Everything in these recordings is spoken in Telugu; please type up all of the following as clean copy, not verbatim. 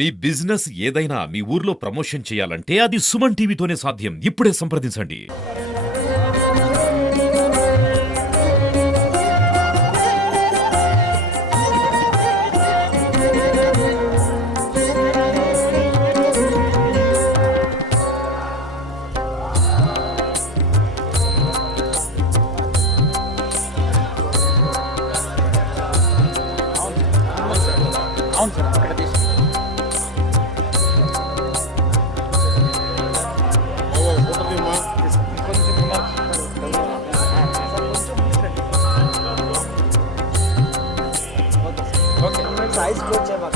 మీ బిజినెస్ ఏదైనా మీ ఊర్లో ప్రమోషన్ చేయాలంటే అది సుమన్ టీవీతోనే సాధ్యం. ఇప్పుడే సంప్రదించండి. అవును సార్ అక్కడ తీసి కొంచెం ఐస్ క్లోజ్ చేయబాక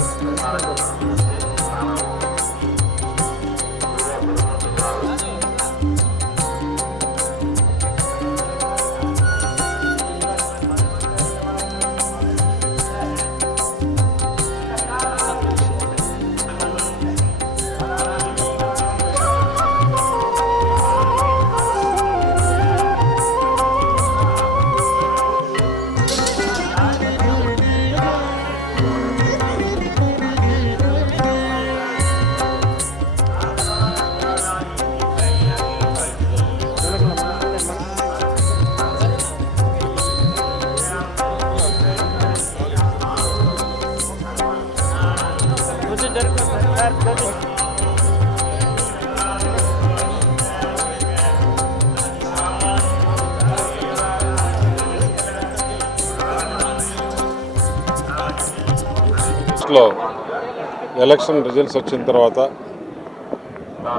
లో ఎలక్షన్ రిజల్ట్స్ వచ్చిన తర్వాత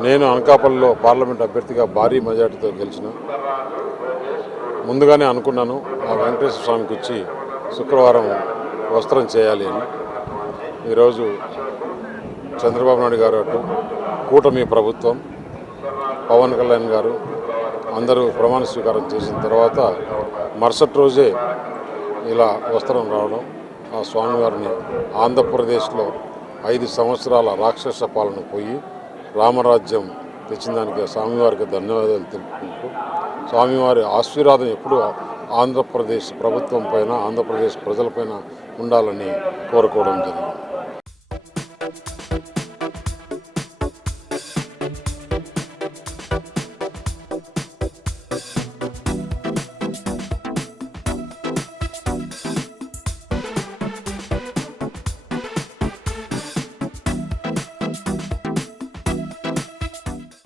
నేను అనకాపల్లిలో పార్లమెంట్ అభ్యర్థిగా భారీ మెజార్టీతో గెలిచిన. ముందుగానే అనుకున్నాను ఆ వెంకటేశ్వర స్వామికి వచ్చి శుక్రవారం వస్త్రం చేయాలి అని. ఈరోజు చంద్రబాబు నాయుడు గారు అటు కూటమి ప్రభుత్వం పవన్ కళ్యాణ్ గారు అందరూ ప్రమాణ స్వీకారం చేసిన తర్వాత మరుసటి రోజే ఇలా వస్త్రం రావడం, ఆ స్వామివారిని ఆంధ్రప్రదేశ్లో 5 సంవత్సరాల రాక్షస పాలన పోయి రామరాజ్యం తెచ్చిన దానికి స్వామివారికి ధన్యవాదాలు తెలుపుకుంటూ స్వామివారి ఆశీర్వాదం ఎప్పుడూ ఆంధ్రప్రదేశ్ ప్రభుత్వం పైన ఆంధ్రప్రదేశ్ ప్రజలపైన ఉండాలని కోరుకోవడం జరిగింది.